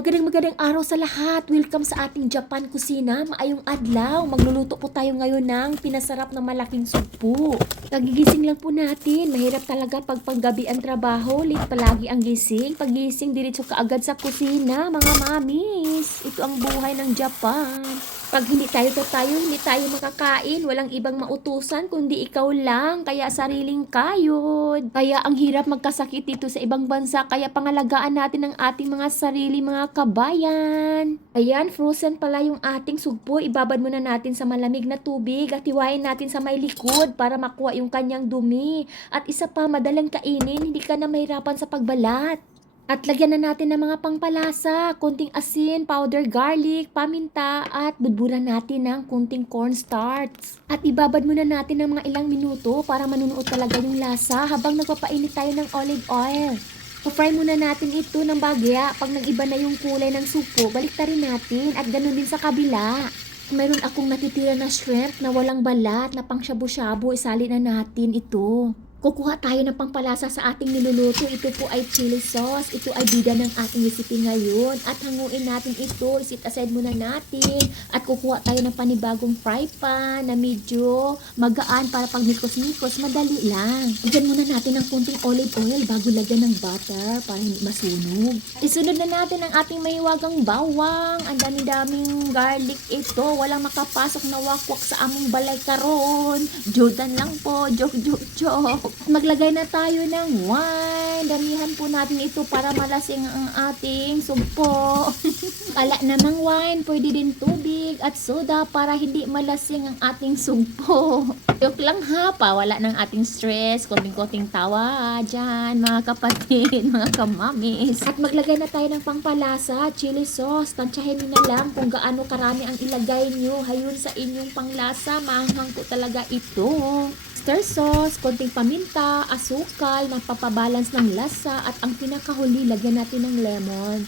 Magandang araw sa lahat. Welcome sa ating Japan Kusina. Maayong adlaw. Magluluto po tayo ngayon ng pinasarap na malaking sugpo. Kagigising lang po natin. Mahirap talaga pag panggabi ang trabaho. Late palagi ang gising. Pagising diretso kaagad sa kusina, mga mamis. Ito ang buhay ng Japan. Pag hindi tayo makakain, walang ibang mautusan kundi ikaw lang, kaya sariling kayod. Kaya ang hirap magkasakit dito sa ibang bansa, kaya pangalagaan natin ang ating mga sarili mga kabayan. Ayan, frozen pala yung ating sugpo, ibabad muna natin sa malamig na tubig at hiwain natin sa may likod para makuha yung kanyang dumi. At isa pa, madalang kainin, hindi ka na mahirapan sa pagbalat. At lagyan na natin ng mga pangpalasa, konting asin, powder garlic, paminta, at budburan natin ng konting cornstarch. At ibabad muna natin ng mga ilang minuto para manunuot talaga yung lasa habang nagpapainit tayo ng olive oil. Pa-fry muna natin ito ng bagya. Pag nag-iba na yung kulay ng supo, baliktarin natin at ganun din sa kabila. Mayroon akong natitira na shrimp na walang balat na pang shabu-shabu, isalin na natin ito. Kukuha tayo ng pangpalasa sa ating niluluto. Ito po ay chili sauce. Ito ay bida ng ating recipe ngayon. At hanguin natin ito. Set aside muna natin. At kukuha tayo ng panibagong fry pan na medyo magaan para pag mikos-mikos, madali lang. Lagyan muna natin ng kunting olive oil bago lagyan ng butter para hindi masunog. Isunod na natin ang ating mahiwagang bawang. Ang dami-daming garlic ito. Walang makapasok na wakwak sa among balay karon. Jordan lang po. Joke. Maglagay na tayo ng wine. Damihan po natin ito para malasing ang ating sugpo. Wala namang wine, pwede din tubig at soda para hindi malasing ang ating sugpo. Joke lang ha, wala ng ating stress. Konting-konting tawa dyan, mga kapatid, mga kamamis. At maglagay na tayo ng pangpalasa, chili sauce. Tansyahin nyo na lang kung gaano karami ang ilagay nyo. Hayun sa inyong panglasa, maanghang po talaga ito. Stir sauce, konting paminta, asukal, napapabalance ng lasa at ang pinakahuli, lagyan natin ng lemon.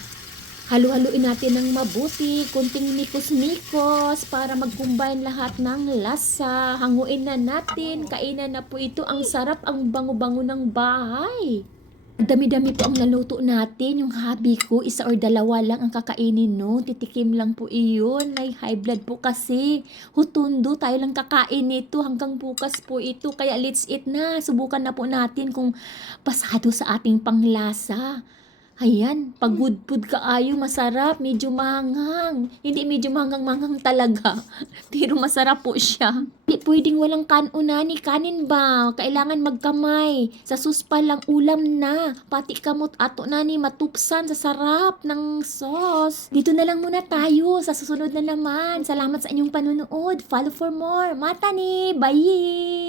Halu-haluin natin ng mabuti, konting mikos-mikos para mag-combine lahat ng lasa. Hanguin na natin, kainan na po ito. Ang sarap, ang bango-bango ng bahay. Dami-dami po ang naluto natin. Yung hobby ko, isa or dalawa lang ang kakainin, no? Titikim lang po iyon. May high blood po kasi. Hutundo, tayo lang kakain nito. Hanggang bukas po ito. Kaya let's eat na. Subukan na po natin kung pasado sa ating panglasa. Ayan, pag good food kaayo, masarap, medyo mahanghang. Hindi medyo mahanghang talaga, pero masarap po siya. Hindi pwedeng walang kanunani, kanin ba? Kailangan magkamay. Sa suspa lang ulam na. Pati kamot ato nani matupsan sa sarap ng sauce. Dito na lang muna tayo, sa susunod na naman. Salamat sa inyong panunood. Follow for more. Mata ni, bye!